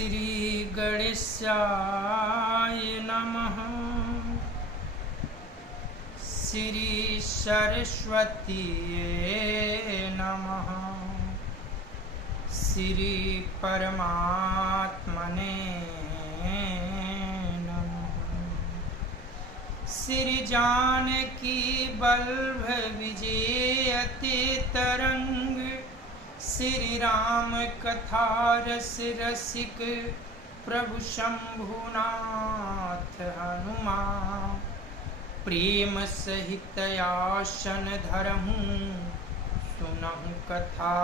श्री गणेशाय नमः। श्री सरस्वती नमः। श्री परमात्मने नमः। श्री जानकी बल्लभ विजयते तरंग श्री राम कथा रस रसिक प्रभु शंभुनाथ हनुमान प्रेम सहित आसन धरहूँ सुनहु कथा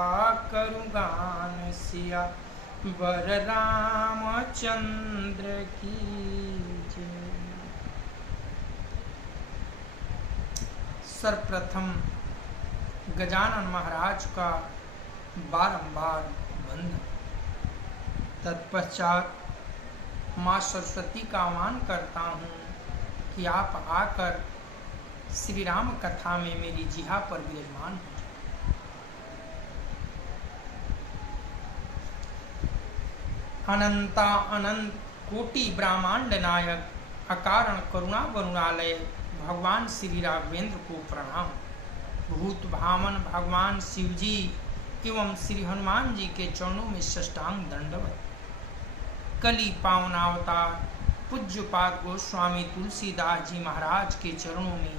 करुगान सिया वर रामचंद्र की जय। सर्वप्रथम गजानन महाराज का बारंबार वंदन। तत्पश्चात माँ सरस्वती का आह्वान करता हूँ कि आप आकर श्री राम कथा में मेरी जिहा पर विराजमान हो जाए। अनंता अनंत कोटि ब्रह्मांड नायक अकारण करुणा वरुणालय भगवान श्री राघवेंद्र को प्रणाम। भूत भामन भगवान शिव जी एवं श्री हनुमान जी के चरणों में साष्टांग दंडवत। कली पावनावतार पूज्यपाद गोस्वामी तुलसीदास जी महाराज के चरणों में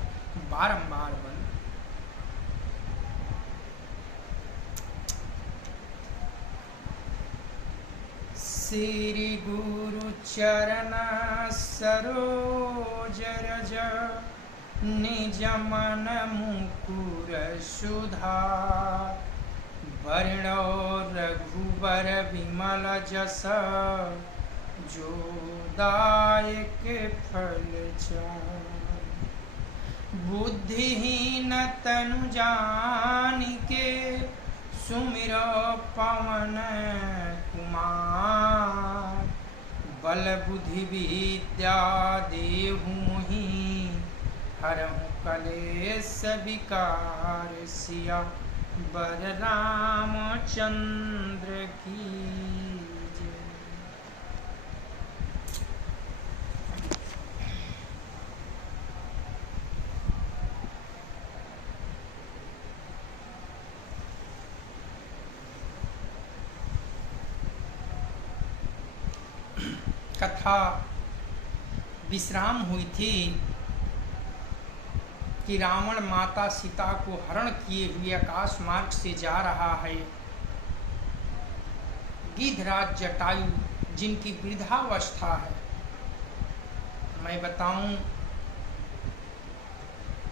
बारंबार बंद। श्री गुरु चरण सरोज रज निज मन मुकुर सुधार वर्णो रघुबर विमल जस जो दायक फल बुद्धिहीन तनु जानिके सुमिरो पवन कुमार बल बुद्धि विद्या देहु मोहि हरहु कलेश विकार सिया वर रामचंद्र की जय। कथा विश्राम हुई थी कि रावण माता सीता को हरण किए हुए आकाश मार्ग से जा रहा है। गिद्धराज जटायु जिनकी वृद्धावस्था है, मैं बताऊं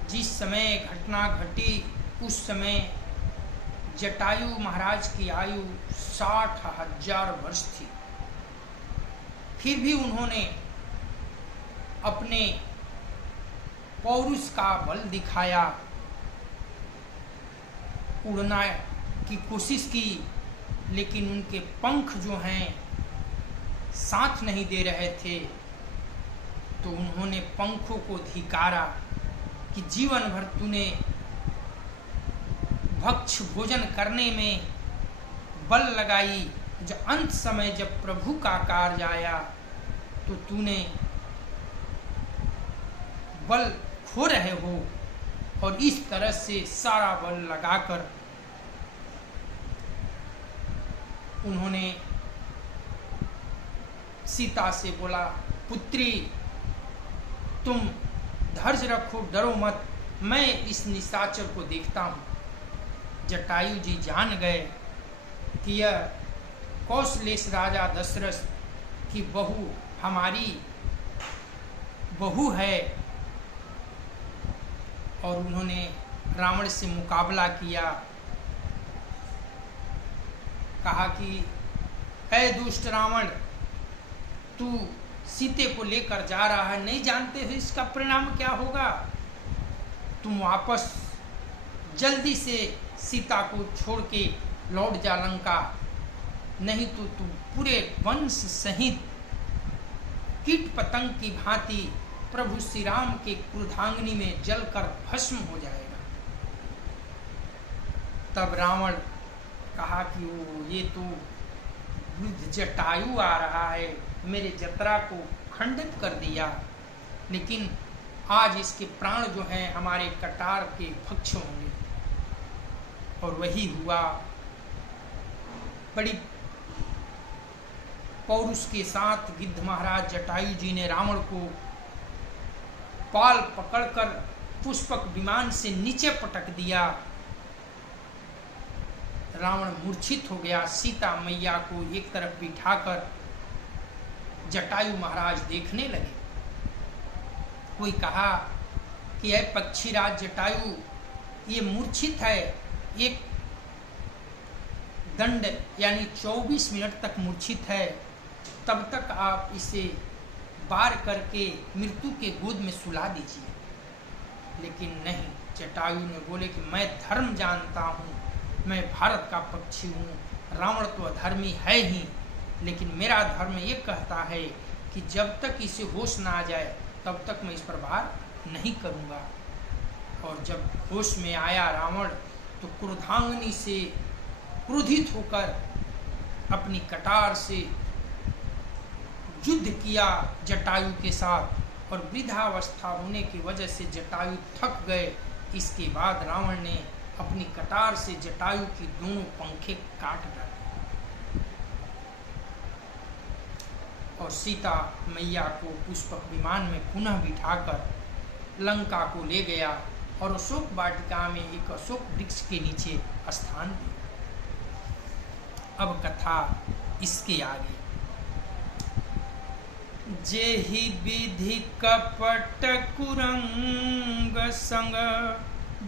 जिस समय घटना घटी उस समय जटायु महाराज की आयु 60,000 वर्ष थी। फिर भी उन्होंने अपने पौरुष का बल दिखाया, उड़ना की कोशिश की, लेकिन उनके पंख जो हैं साथ नहीं दे रहे थे। तो उन्होंने पंखों को धिकारा कि जीवन भर तूने भक्ष भोजन करने में बल लगाई, जब अंत समय जब प्रभु का कार्य आया तो तूने बल खो रहे हो। और इस तरह से सारा बल लगाकर उन्होंने सीता से बोला, पुत्री तुम धैर्य रखो, डरो मत, मैं इस निशाचर को देखता हूँ। जटायु जी जान गए कि यह कौशलेश राजा दशरथ की बहू हमारी बहू है। और उन्होंने रावण से मुकाबला किया, कहा कि ऐ दुष्ट रावण, तू सीते को लेकर जा रहा है, नहीं जानते हो इसका परिणाम क्या होगा। तुम वापस जल्दी से सीता को छोड़ के लौट जा लंका, नहीं तो तू पूरे वंश सहित कीट पतंग की भांति प्रभु श्री राम के क्रोधाग्नि में जलकर भस्म हो जाएगा। तब रावण कहा कि ये तो वृद्ध जटायु आ रहा है, मेरे जतरा को खंडित कर दिया, लेकिन आज इसके प्राण जो हैं हमारे कटार के भक्ष होंगे। और वही हुआ। बड़ी पौरुष के साथ गिद्ध महाराज जटायु जी ने रावण को पाल पकड़कर पुष्पक विमान से नीचे पटक दिया। रावण मूर्छित हो गया। सीता मैया को एक तरफ बिठाकर जटायु महाराज देखने लगे। कोई कहा कि यह पक्षीराज जटायु ये मूर्छित है, एक दंड यानी 24 मिनट तक मूर्छित है, तब तक आप इसे बार करके मृत्यु के गोद में सुला दीजिए। लेकिन नहीं, जटायु ने बोले कि मैं धर्म जानता हूँ, मैं भारत का पक्षी हूँ, रावण तो अधर्मी है ही, लेकिन मेरा धर्म ये कहता है कि जब तक इसे होश ना आ जाए तब तक मैं इस पर वार नहीं करूँगा। और जब होश में आया रावण तो क्रोधांगनी से क्रोधित होकर अपनी कटार से युद्ध किया जटायु के साथ, और वृद्धावस्था होने की वजह से जटायु थक गए। इसके बाद रावण ने अपनी कटार से जटायु की दोनों पंखे काट डाले और सीता मैया को पुष्पक विमान में पुनः बिठाकर लंका को ले गया और अशोक वाटिका में एक अशोक वृक्ष के नीचे स्थान दिया। अब कथा इसके आगे। जेहि विधि कपट कुरंग संग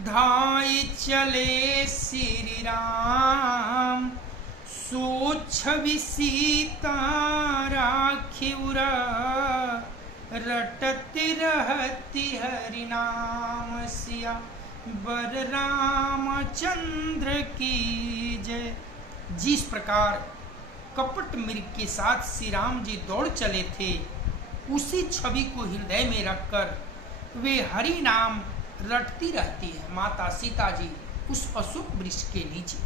धाई चले श्री राम, सो छवि सीता राखिउर रटती रहती हरि नाम, सिया बर रामचंद्र की जय। जिस प्रकार कपट मृग के साथ श्री राम जी दौड़ चले थे, उसी छवि को हृदय में रखकर वे हरि नाम रटती रहती है माता सीता जी उस अशोक वृक्ष के नीचे।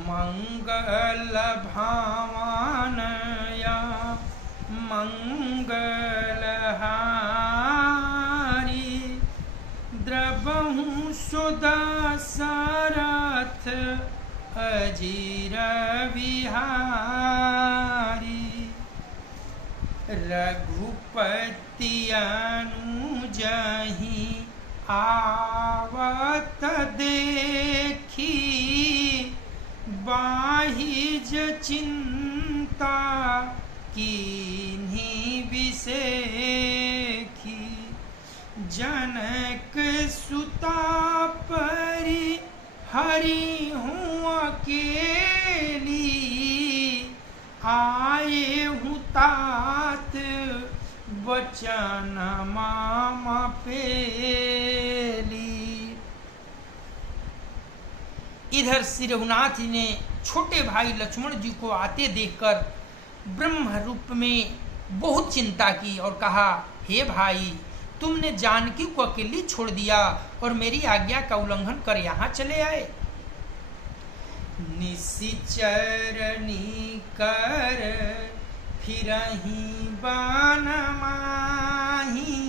मंगल भावनया मंगलहारी, द्रवहु सुदशरथ अजीर विहारी, रघुपति अनुजहि आवत देखी, बाहिज चिंता कीन्ही विसेखी, जनक सुता परि हरि हूँ अकेली, आए हूँ तात वचन मामा पेली। इधर श्री रघुनाथ जी ने छोटे भाई लक्ष्मण जी को आते देखकर ब्रह्म रूप में बहुत चिंता की और कहा, हे भाई, तुमने जानकी को अकेली छोड़ दिया और मेरी आज्ञा का उल्लंघन कर यहाँ चले आए। निशिचरनी कर फिरहि बन माही,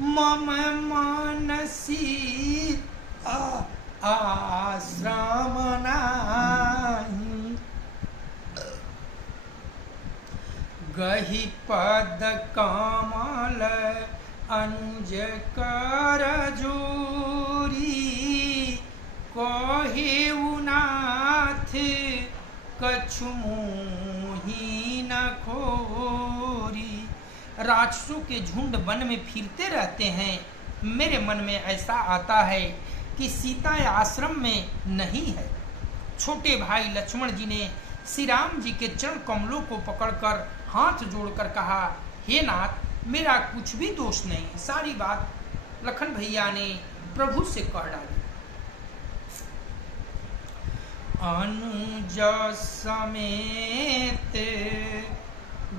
मम मनसी आश्रम नाही, गहि पद कमल अनुज कर जोरी, कहेउ नाथ कछु मोहि न खोरी। राक्षसों के झुंड वन में फिरते रहते हैं, मेरे मन में ऐसा आता है कि सीता आश्रम में नहीं है। छोटे भाई लक्ष्मण जी ने श्री राम जी के चरण कमलों को पकड़कर हाथ जोड़कर कहा, हे नाथ, मेरा कुछ भी दोष नहीं। सारी बात लखन भैया ने प्रभु से कह डाली। अनुज समेत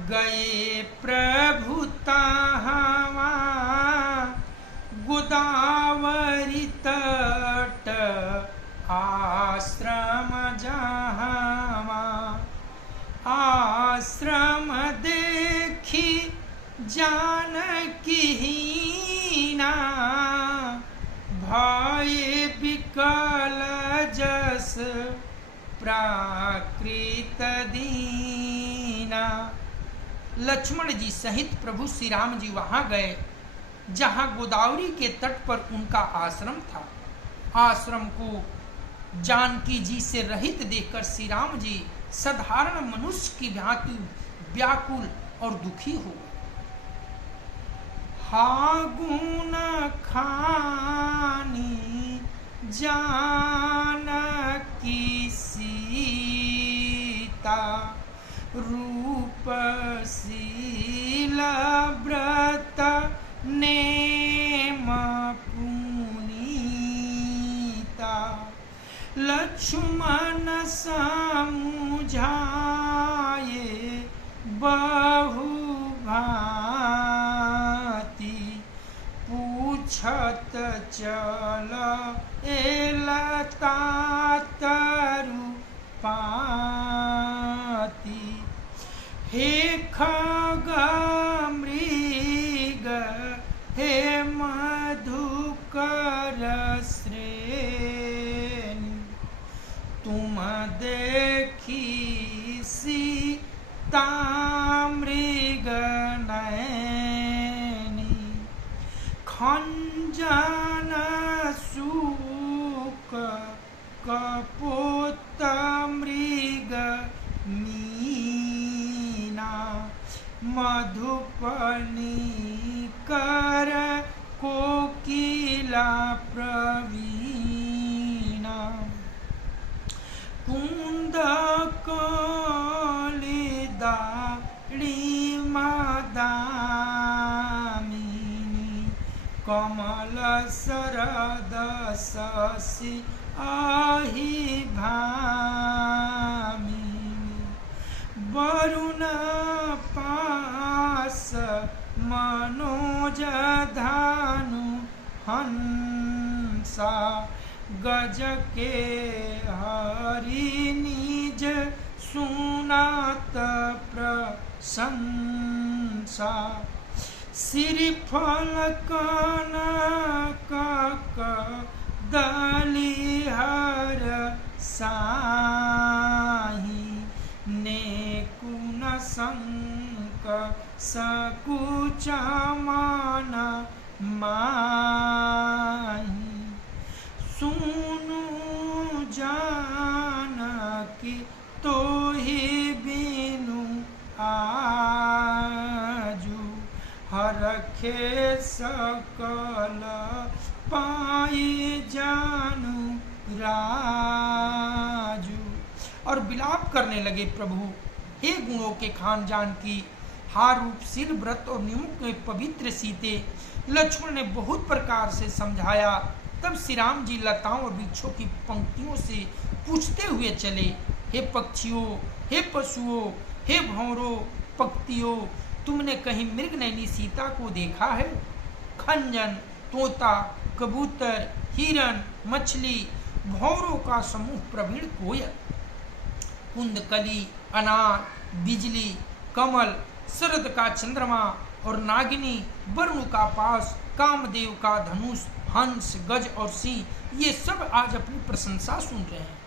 गए प्रभु तहवा, गोदावरी तट आश्रम जहवा, जानकी हीना भय विकल जस प्राकृत दीना। लक्ष्मण जी सहित प्रभु श्री राम जी वहां गए जहां गोदावरी के तट पर उनका आश्रम था। आश्रम को जानकी जी से रहित देखकर श्री राम जी साधारण मनुष्य की भांति व्याकुल और दुखी हो गए। हा गुण खानी जानकी सीता रूप शील व्रत नेम पुनीता। लक्ष्मण समुझाए बहु भांति पूछत चल एलता तरु पाती। हे खग मृग हे मधुकर श्रेणी तुम देखी सीता मृग नैनी। खंजन सूक कपोत मृग मीना मधुपनी कर कोकिला प्रवीणा। कुंद कलिदाड़ी मदामिनी कमल शरद शशि आहि भामिनी। वरुण पास मनोज धानु हंसा गज के हरि निज सुनात प्रशंसा। श्रीफल कनक दलिहर साही नेकुन संक सकुचमान माही। सुनु जानकी तोहि बिनु आजु हरखे सकल पाई जानु राजू। और विलाप करने लगे प्रभु, हे गुणों के खान जानकी, हा रूप शील व्रत और नियमों के पवित्र सीते। लक्ष्मण ने बहुत प्रकार से समझाया। तब श्री राम जी लताओं और वृक्षों की पंक्तियों से पूछते हुए चले, हे पक्षियों, हे पशुओं, हे भंवरों, पक्षियों, तुमने कहीं मृग नैनी सीता को देखा है? खंजन, तोता, कबूतर, हिरन, मछली, भंवरों का समूह, प्रवीण कोयल, कुंदकली, अनार, बिजली, कमल, शरद का चंद्रमा और नागिनी, वरुण का पास, कामदेव का धनुष, हंस, गज और सिंह, ये सब आज अपनी प्रशंसा सुन रहे हैं।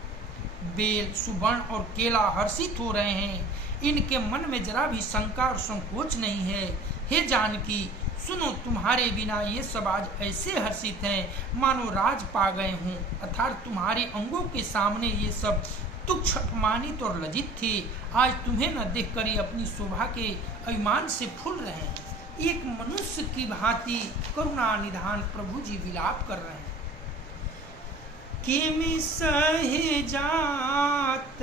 बेल, सुवर्ण और केला हर्षित हो रहे हैं। इनके मन में जरा भी शंका और संकोच नहीं है। हे जानकी, सुनो, तुम्हारे बिना ये सब आज ऐसे हर्षित हैं मानो राज पा गए हों। अर्थात तुम्हारे अंगों के सामने ये सब तुच्छ, अपमानित और लज्जित थे। आज तुम्हें न देखकर ये अपनी शोभा के अभिमान से फूल रहे हैं। एक मनुष्य की भांति करुणा निधान प्रभु जी विलाप कर रहे हैं। किमि सहि जात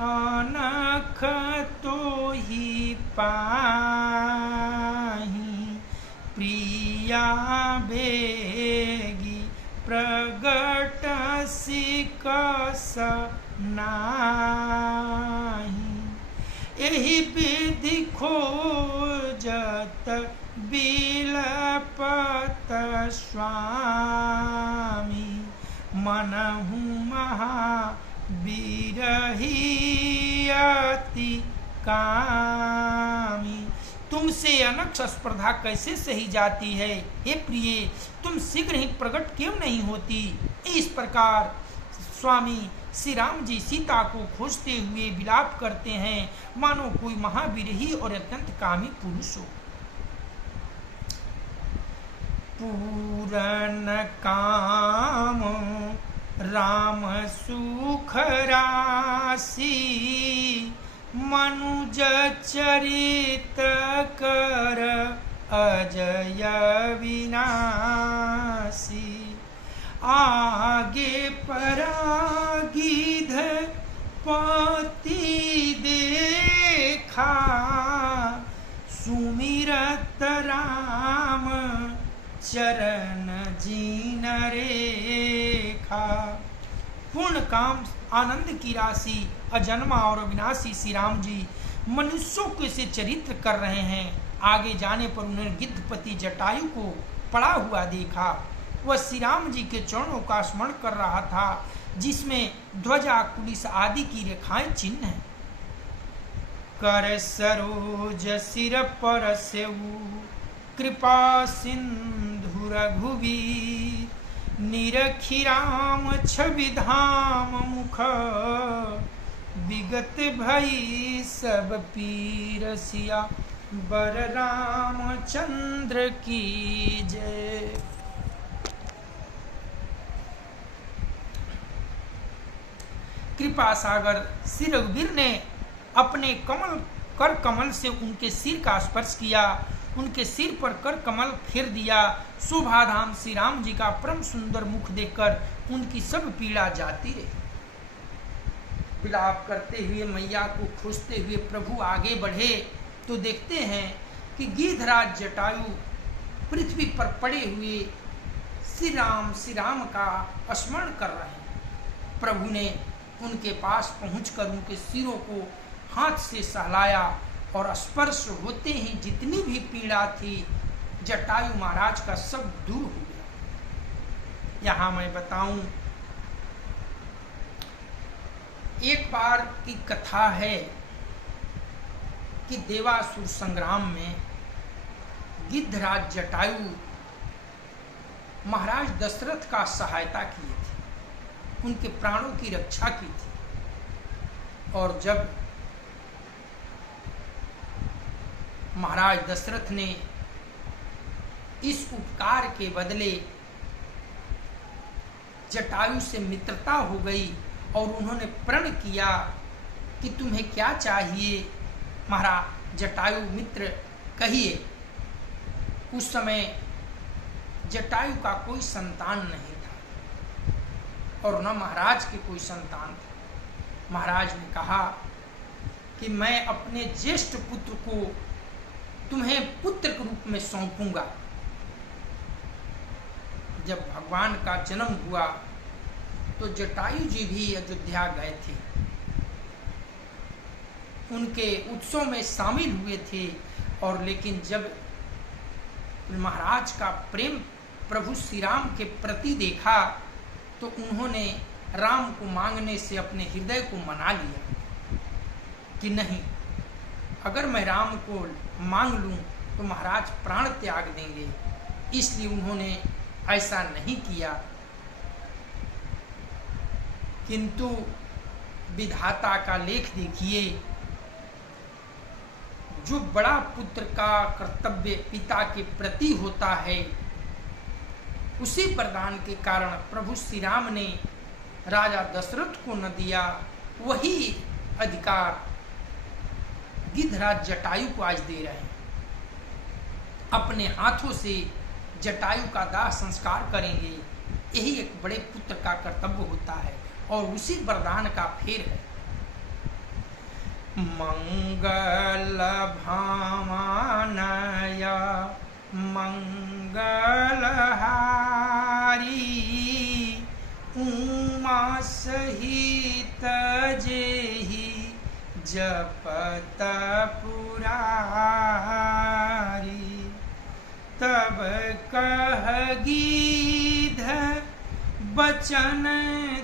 अनख तोहि पाहि, प्रिया बेगी प्रगट सिकस नाही। एहि विधि खोजत बिलपत स्वामी, मनहु महावीरहि अति कामी। तुमसे अनक्ष स्पर्धा कैसे सही जाती है। हे प्रिय, तुम शीघ्र ही प्रकट क्यों नहीं होती। इस प्रकार स्वामी श्री राम जी सीता को खोजते हुए विलाप करते हैं, मानो कोई महाविरही और अत्यंत कामी पुरुष हो। पूरन काम राम सुख राशि, मनुज चरित कर अजय विनाशी। आगे परागिध पति देखा, सुमिरत राम चरण जीन रेखा। पूर्ण काम आनंद की राशि, अजन्मा और अविनाशी श्री राम जी मनुष्यों के से चरित्र कर रहे हैं। आगे जाने पर उन्होंने गिद्धपति जटायु को पड़ा हुआ देखा। वह श्री राम जी के चरणों का स्मरण कर रहा था, जिसमें ध्वजा कुलिस आदि की रेखाएं चिन्ह है। कर सरोज सिर पर सेऊ, कृपा सिंधु रघुवीर। निरखी राम छवि धाम मुख, विगत भई सब पीर। सिया बर रामचंद्र की जय। कृपा सागर श्री रघुवीर ने अपने कर कमल से उनके सिर का स्पर्श किया, उनके सिर पर कर कमल फेर दिया। शोभाधाम श्री राम जी का परम सुंदर मुख देखकर उनकी सब पीड़ा जाती रही। विलाप करते हुए मैया को खोजते हुए प्रभु आगे बढ़े तो देखते हैं कि गिद्धराज जटायु पृथ्वी पर पड़े हुए श्री राम का स्मरण कर रहे हैं। प्रभु ने उनके पास पहुंचकर उनके सिरों को हाथ से सहलाया और स्पर्श होते ही जितनी भी पीड़ा थी जटायु महाराज का सब दूर हो गया। यहाँ मैं बताऊं, एक बार की कथा है कि देवासुर संग्राम में गिद्धराज जटायु महाराज दशरथ का सहायता किए थे, उनके प्राणों की रक्षा की थी। और जब महाराज दशरथ ने इस उपकार के बदले जटायु से मित्रता हो गई और उन्होंने प्रण किया कि तुम्हें क्या चाहिए महाराज जटायु मित्र कहिए। उस समय जटायु का कोई संतान नहीं था और न महाराज के कोई संतान था। महाराज ने कहा कि मैं अपने ज्येष्ठ पुत्र को तुम्हें पुत्र के रूप में सौंपूंगा। जब भगवान का जन्म हुआ तो जटायु जी भी अयोध्या गए थे, उनके उत्सव में शामिल हुए थे। और लेकिन जब महाराज का प्रेम प्रभु श्री राम के प्रति देखा तो उन्होंने राम को मांगने से अपने हृदय को मना लिया कि नहीं, अगर मैं राम को मांग लूं तो महाराज प्राण त्याग देंगे। इसलिए उन्होंने ऐसा नहीं किया। किंतु विधाता का लेख देखिए, जो बड़ा पुत्र का कर्तव्य पिता के प्रति होता है, उसी वरदान के कारण प्रभु श्री राम ने राजा दशरथ को न दिया, वही अधिकार गिद्धराज जटायु को आज दे रहे हैं। अपने हाथों से जटायु का दाह संस्कार करेंगे, यही एक बड़े पुत्र का कर्तव्य होता है और उसी वरदान का फेर है। मंगल भामानया मंगलहारी, उमा सहित जेहि जपत पुरारी। तब कह गिद्ध बचन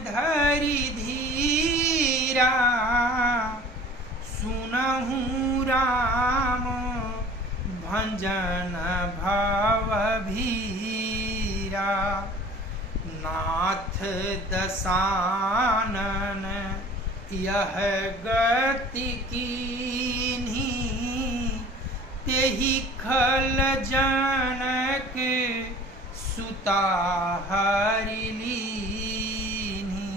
धरि धीरा, सुनहु राम भंजन भवभीरा, नाथ दशानन यह गति कीन्ही, तेहि खल जनक सुता हरि लीन्ही।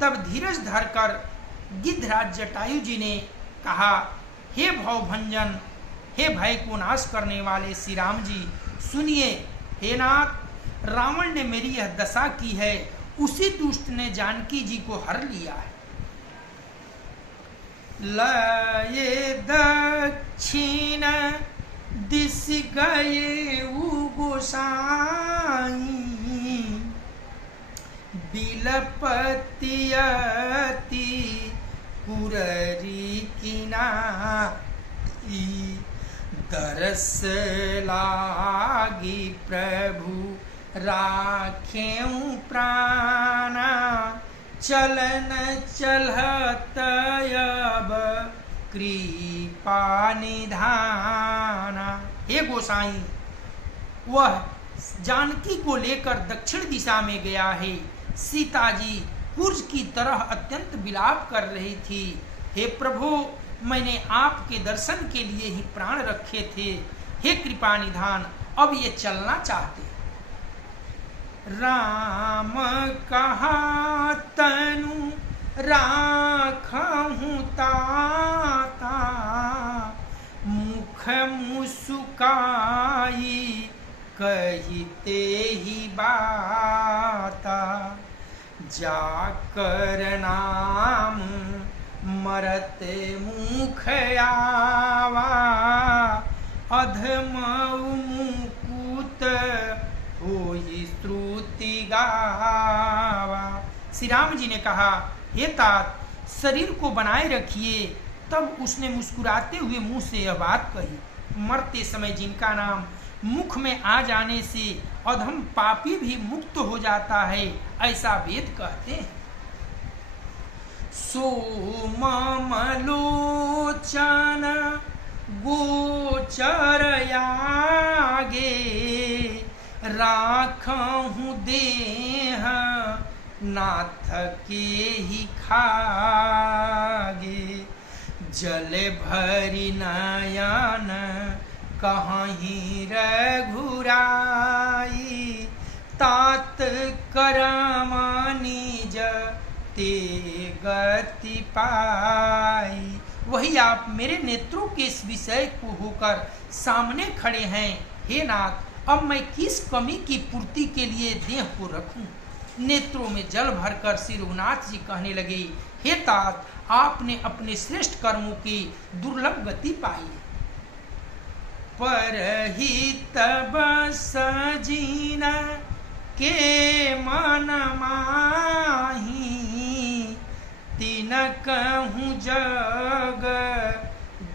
तब धीरज धरकर गिद्धराज जटायु जी ने कहा, हे भवभंजन, हे भय को नाश करने वाले श्री राम जी, सुनिए। हे नाथ, रावण ने मेरी यह दशा की है, उसी दुष्ट ने जानकी जी को हर लिया है। लये दक्षिण दिश गए गोसाई, बिलपतियति पुररी किनाई, दरस लागी प्रभु राखें प्राणा, चलन चलत अब कृपा निधाना। हे गोसाई, वह जानकी को लेकर दक्षिण दिशा में गया है। सीता जी कुर्ज की तरह अत्यंत विलाप कर रही थी। हे प्रभु, मैंने आपके दर्शन के लिए ही प्राण रखे थे। हे कृपा निधान, अब ये चलना चाहते। राम कहा तनु राखहु ताता, मुख मुसुकाई कहते ही बाता, जाकर नाम मरते मुख आवा, अधमऊ मुकुत होई श्रुति गावा। श्री राम जी ने कहा, हे तात, शरीर को बनाए रखिए। तब उसने मुस्कुराते हुए मुंह से यह बात कही, मरते समय जिनका नाम मुख में आ जाने से अधम पापी भी मुक्त हो जाता है, ऐसा वेद कहते हैं। सोमलोचन गोचर आगे, राखहु देह नाथ के ही खागे, जल भरी नयन कहीं रघुराई, तात करम निज ते गति पाई। वही आप मेरे नेत्रों के इस विषय को होकर सामने खड़े हैं। हे नाथ, अब मैं किस कमी की पूर्ति के लिए देह को रखूं? नेत्रों में जल भरकर श्री रघुनाथ जी कहने लगे, हे तात, आपने अपने श्रेष्ठ कर्मों की दुर्लभ गति पाई। परहित बस जीना के मन माही, तिनकहु जग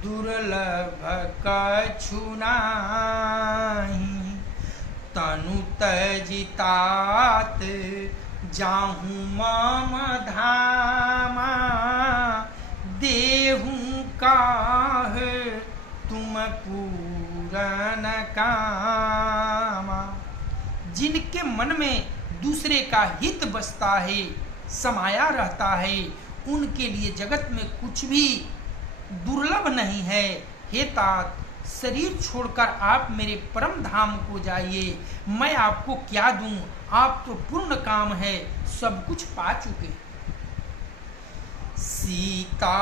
दुर्लभ कछु नाही, तनु तजितात जाहू मम धामा, देहू काह तुम पूरन कामा। जिनके मन में दूसरे का हित बसता है, समाया रहता है, उनके लिए जगत में कुछ भी दुर्लभ नहीं है। हे तात, शरीर छोड़कर आप मेरे परम धाम को जाइए। मैं आपको क्या दूं? आप तो पूर्ण काम है, सब कुछ पा चुके। सीता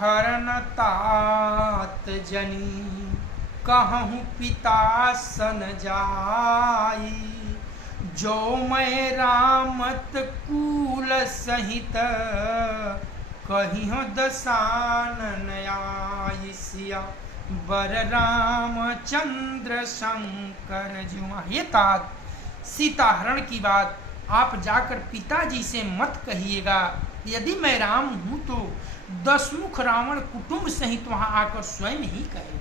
हरण तात जनी, कहूँ पिता सन जाई, जो मैं रामत कूल सहित कहियो दसानन आई, सिया बर रामचंद्र शंकर जुमा। हे तात, सीता हरण की बात आप जाकर पिताजी से मत कहिएगा। यदि मैं राम हूं तो 10 मुख रावण कुटुंब सहित वहां आकर स्वयं ही कहेगा।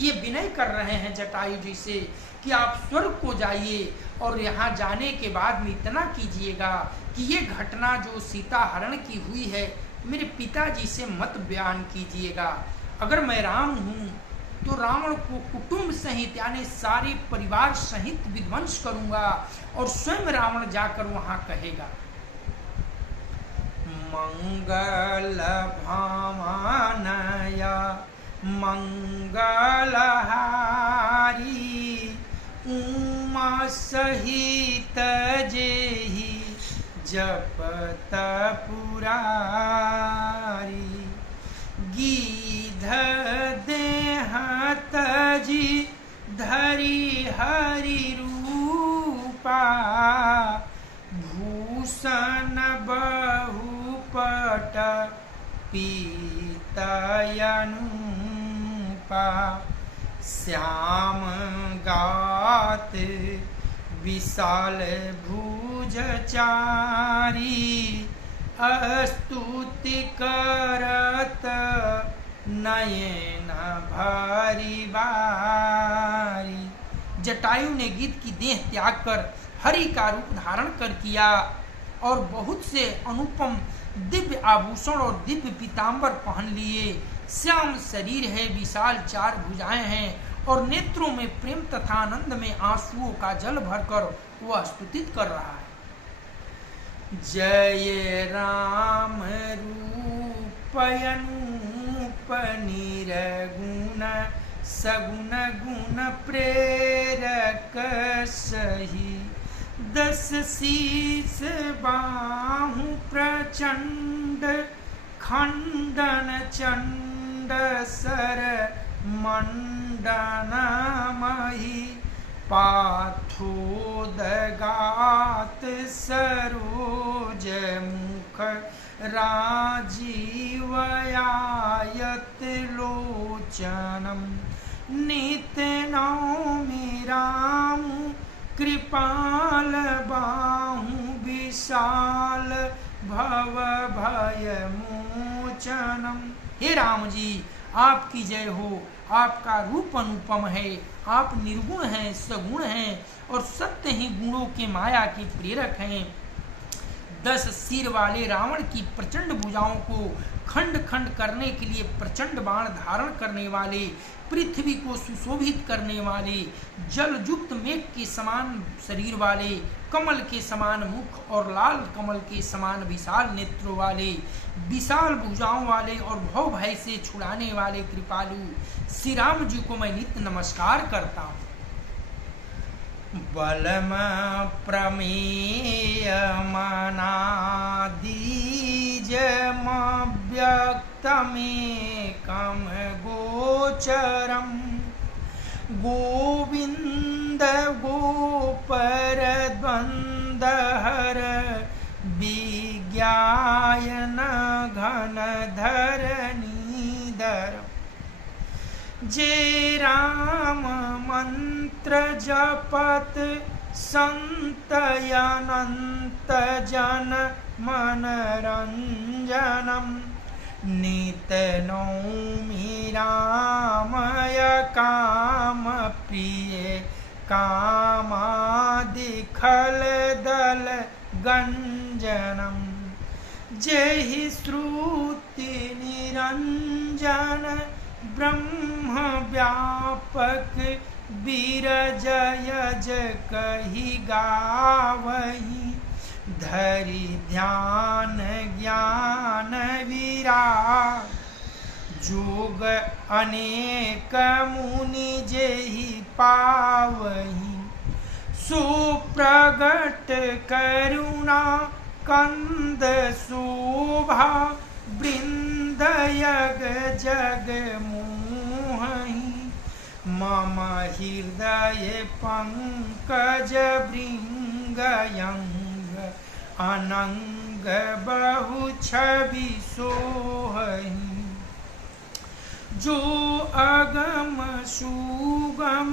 ये विनय कर रहे हैं जटायु जी से कि आप स्वर्ग को जाइए और यहाँ जाने के बाद में इतना कीजिएगा कि ये घटना जो सीता हरण की हुई है, मेरे पिताजी से मत बयान कीजिएगा। अगर मैं राम हूँ तो रावण को कुटुंब सहित यानी सारे परिवार सहित विध्वंस करूंगा। और स्वयं रावण जाकर वहां कहेगा, मंगल भावनया मंगलहारी उमा सहित जेहि जपत पुरारी गीध देह तजी धरि हरि रूपा भूषण बहुपट पीतयनुपा श्याम गात विशाल भुज चारी स्तुति करत नयन भरी बारी। जटायु ने गीत की देह त्याग कर हरि का रूप धारण कर किया और बहुत से अनुपम दिव्य आभूषण और दिव्य पीताम्बर पहन लिए। श्याम शरीर है, विशाल चार भुजाएं हैं और नेत्रों में प्रेम तथा आनंद में आंसुओं का जल भरकर वह स्तुतित कर रहा है। जय राम रूपयनूप निरगुण सगुण गुण प्रेरक सही 10 शीस बाहु प्रचंड खंडन चंड सर मंडनमहि पाथोदगात सरोज मुख राजीवयायत लोचनम नित नौमि राम कृपाल बाहु विशाल भव भय मोचनम। हे राम जी, आपकी जय हो। आपका रूप अनुपम है, आप निर्गुण हैं, सगुण हैं और सत्य ही गुणों के माया के प्रेरक हैं। 10 सिर वाले रावण की प्रचंड भुजाओं को खंड खंड करने के लिए प्रचंड बाण धारण करने वाले, पृथ्वी को सुशोभित करने वाले, जल युक्त मेघ के समान शरीर वाले, कमल के समान मुख और लाल कमल के समान विशाल नेत्रों वाले, विशाल भुजाओं वाले और भव भय से छुड़ाने वाले कृपालु श्री राम जी को मैं नित्य नमस्कार करता हूँ। बलम प्रमेय मनादीजमव्यक्तमेकं गोचरम गोविंद गोपर द्वंद्वहर विज्ञायन घन धरणीधर। जे राम मंत्र जपत संतयनंत जन मनरंजनम नित नौमि रामय काम प्रिय कामादिखल दल गंजनम। जय श्रुति निरंजन ब्रह्म व्यापक बीरजय कही गावही धरि ध्यान ज्ञान विराग जोग अनेक मुनि जेहि पावही। सुप्रगट करुणा कंद शोभा वृंदयग जग मोहि मम हृदय पंकज भृंगयंग अनंग बहु छवि सोहहि। जो अगम सुगम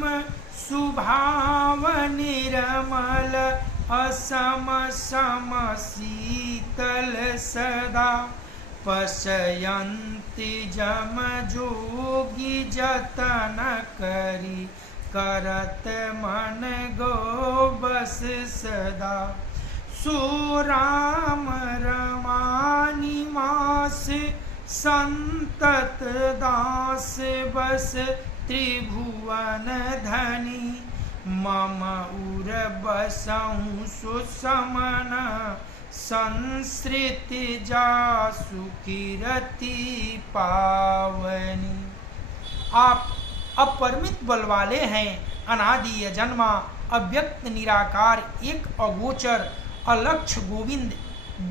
सुभाव निर्मल असम सम शीतल सदा पशयन्ति जम जोगी जतन करी करत मन गो बस सदा। सो राम रमानिवास संतत दास बस त्रिभुवन धनी मम उर बसहु सुसमन संसृति जासु कीरति पावनी। आप अपरिमित बल वाले हैं, अनादि अजन्मा, अव्यक्त निराकार, एक अगोचर, अलक्ष्य गोविंद,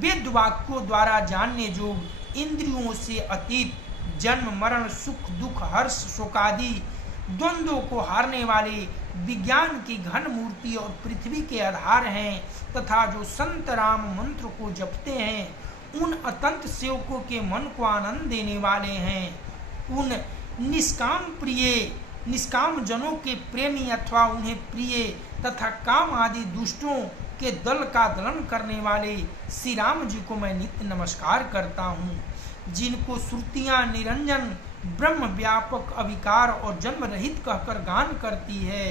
वेद वाक्यों द्वारा जानने जोग, इंद्रियों से अतीत, जन्म मरण सुख दुख हर्ष शोकादि द्वंद्वों को हारने वाले, विज्ञान की घन मूर्ति और पृथ्वी के आधार हैं, तथा जो संत राम मंत्र को जपते हैं उन अतंत सेवकों के मन को आनंद देने वाले हैं, उन निष्काम जनों के प्रेमी अथवा उन्हें प्रिय तथा काम आदि दुष्टों के दल का दलन करने वाले श्री राम जी को मैं नित्य नमस्कार करता हूँ, जिनको श्रुतियाँ निरंजन ब्रह्म व्यापक अविकार और जन्म रहित कहकर गान करती है।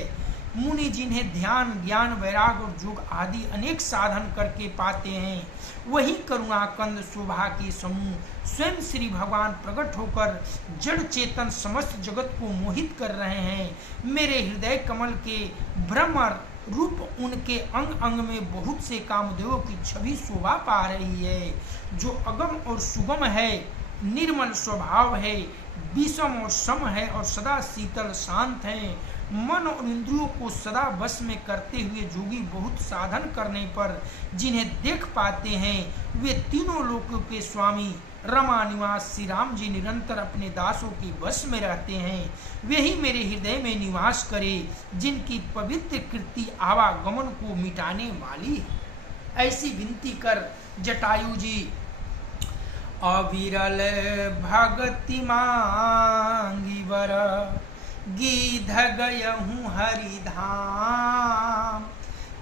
मुनि जिन्हें ध्यान ज्ञान वैराग और योग आदि अनेक साधन करके पाते हैं, वही करुणाकंद शोभा के समूह स्वयं श्री भगवान प्रकट होकर जड़ चेतन समस्त जगत को मोहित कर रहे हैं। मेरे हृदय कमल के भ्रमर रूप उनके अंग अंग में बहुत से कामदेवों की छवि शोभा पा रही है, जो अगम और सुगम है, निर्मल स्वभाव है, विषम और सम है और सदा शीतल शांत है। मन और इंद्रियों को सदा बस में करते हुए जोगी बहुत साधन करने पर जिन्हें देख पाते हैं, वे तीनों लोकों के स्वामी रमा निवास श्री राम जी निरंतर अपने दासों के बस में रहते हैं। वे ही मेरे हृदय में निवास करे, जिनकी पवित्र कृति आवागमन को मिटाने वाली है। ऐसी विनती कर जटायु जी अविरल भगति मांगी वर, गीध गयहूँ हरिधाम,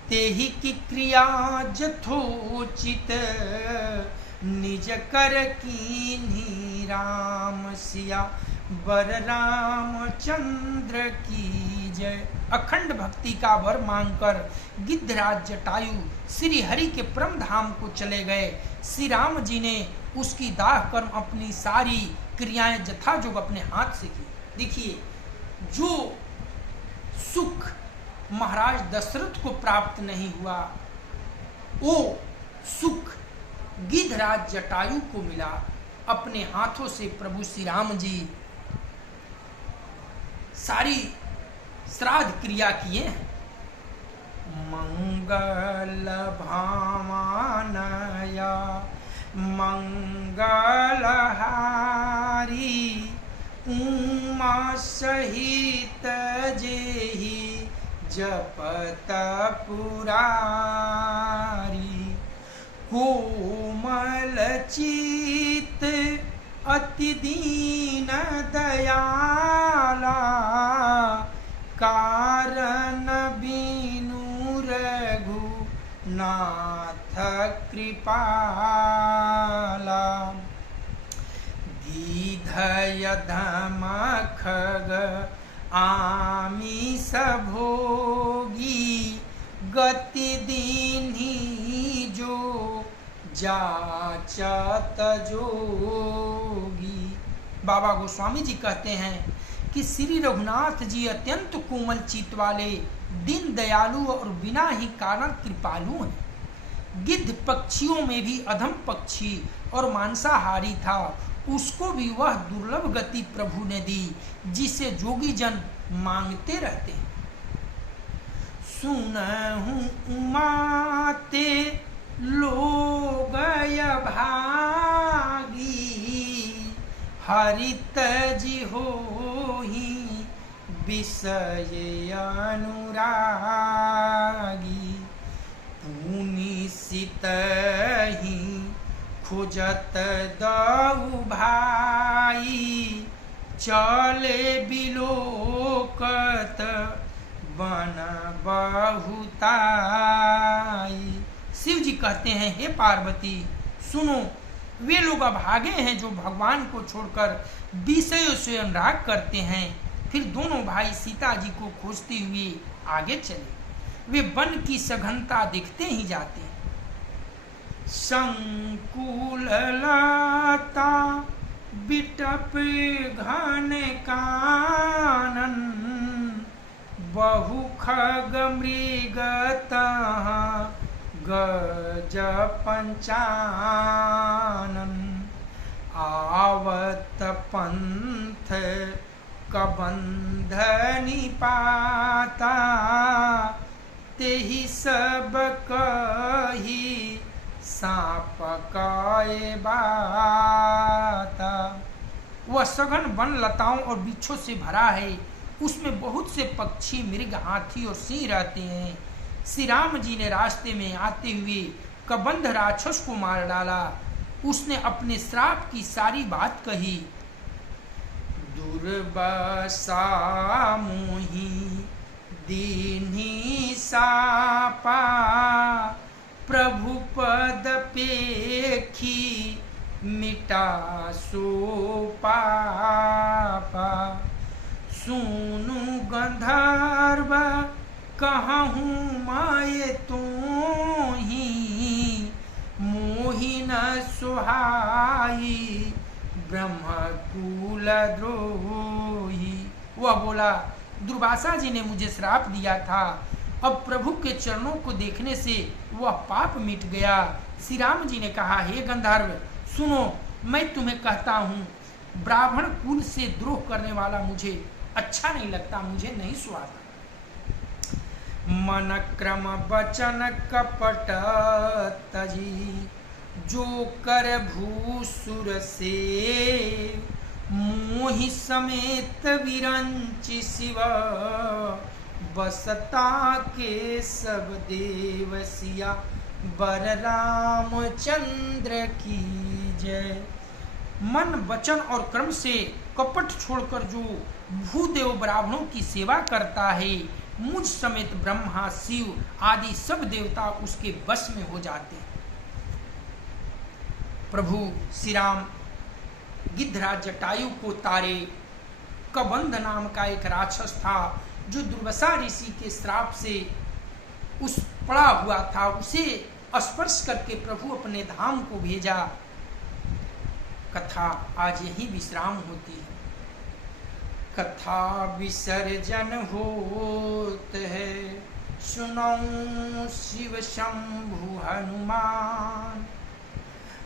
तेहि की क्रिया जथोचित निज कर कीन्ही राम सिया बर रामचंद्र की जय। अखंड भक्ति का वर मांगकर गिद्धराज जटायु श्री हरि के परम धाम को चले गए। श्री राम जी ने उसकी दाह कर्म अपनी सारी क्रियाएं जथाजोग अपने हाथ से की। देखिए, जो सुख महाराज दशरथ को प्राप्त नहीं हुआ, वो सुख गिद्धराज जटायु को मिला। अपने हाथों से प्रभु श्री राम जी सारी श्राद्ध क्रिया किए हैं। मंगल भामानया मंगलहारी उमा सहित जेहि जपत पुरारी, कोमल चित अति दीन दयाला, कारण बिनु रघु नाथ कृपाला, गीधय धम खग आमिष भोगी, गति दीन्ही जो जाचत जोगी। बाबा गोस्वामी जी कहते हैं कि श्री रघुनाथ जी अत्यंत कोमल चित्त वाले, दीन दयालु और बिना ही कारण कृपालु हैं। गिद्ध पक्षियों में भी अधम पक्षी और मांसाहारी था, उसको भी वह दुर्लभ गति प्रभु ने दी जिसे जोगी जन मांगते रहते हैं। सुनहु उमाते लोगय भागी, हरित जी होहि विषय अनुरागी, पुनि सितहि खोजत दउ भाई, चले बिलोकत बन बहुताई। शिव जी कहते हैं, हे पार्वती सुनो, वे लोग अभागे हैं जो भगवान को छोड़कर विषयों से अनुराग करते हैं। फिर दोनों भाई सीता जी को खोजते हुए आगे चले। वे वन की सघनता दिखते ही जाते हैं। संकुल लता बिटप घन कानन, बहु खग मृगत गज पंचानन। आवत पंथ कबंध निपाता, तेहि सब कही सांप काए बाता। वह सघन वन लताओं और वृक्षों से भरा है, उसमें बहुत से पक्षी, मृग, हाथी और सिंह रहते हैं। श्री राम जी ने रास्ते में आते हुए कबंध राक्षस को मार डाला। उसने अपने श्राप की सारी बात कही। दुर्बसा मोहि दीन्ही सापा, प्रभु पद पेखी मिटा सो पापा। सुनु गंधर्व कहूँ माये तोहि, मोहि न सुहाई ब्रह्मकुल द्रोही। वह बोला, दुर्वासा जी ने मुझे श्राप दिया था, अब प्रभु के चरणों को देखने से वह पाप मिट गया। श्री राम जी ने कहा, हे गंधर्व सुनो, मैं तुम्हें कहता हूँ, ब्राह्मण कुल से द्रोह करने वाला मुझे अच्छा नहीं लगता, मुझे नहीं सुहाता। मन क्रम बचन कपट तजी, जो कर भूसुर से मोहि समेत विरंचि शिव, बसता के सब देव सिया, बर रामचंद्र की जय। मन, वचन और कर्म से कपट छोड़कर जो भूदेव ब्राह्मणों की सेवा करता है, मुझ समेत ब्रह्मा, शिव आदि सब देवता उसके बस में हो जाते हैं। प्रभु श्री राम गिद्धराज जटायु को तारे। कबंध नाम का एक राक्षस था जो दुर्वासा ऋषि के श्राप से उस पड़ा हुआ था, उसे स्पर्श करके प्रभु अपने धाम को भेजा। कथा आज यही विश्राम होती है। कथा विसर्जन होत है, सुनो शिव शंभु हनुमान,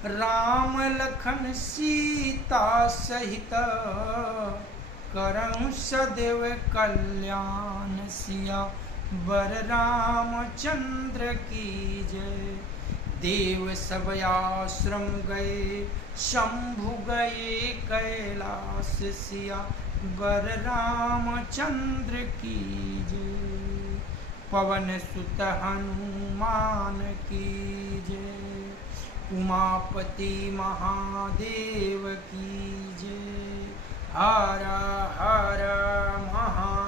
राम लखन सीता सहित, करहु सदैव कल्याण सिया, बर रामचंद्र की जय। देव सब आश्रम गए, शंभु गए कैलाश सिया, बर रामचंद्र की जय। पवन सुत हनुमान की जय, उमापति महादेव की जय। हर हर महा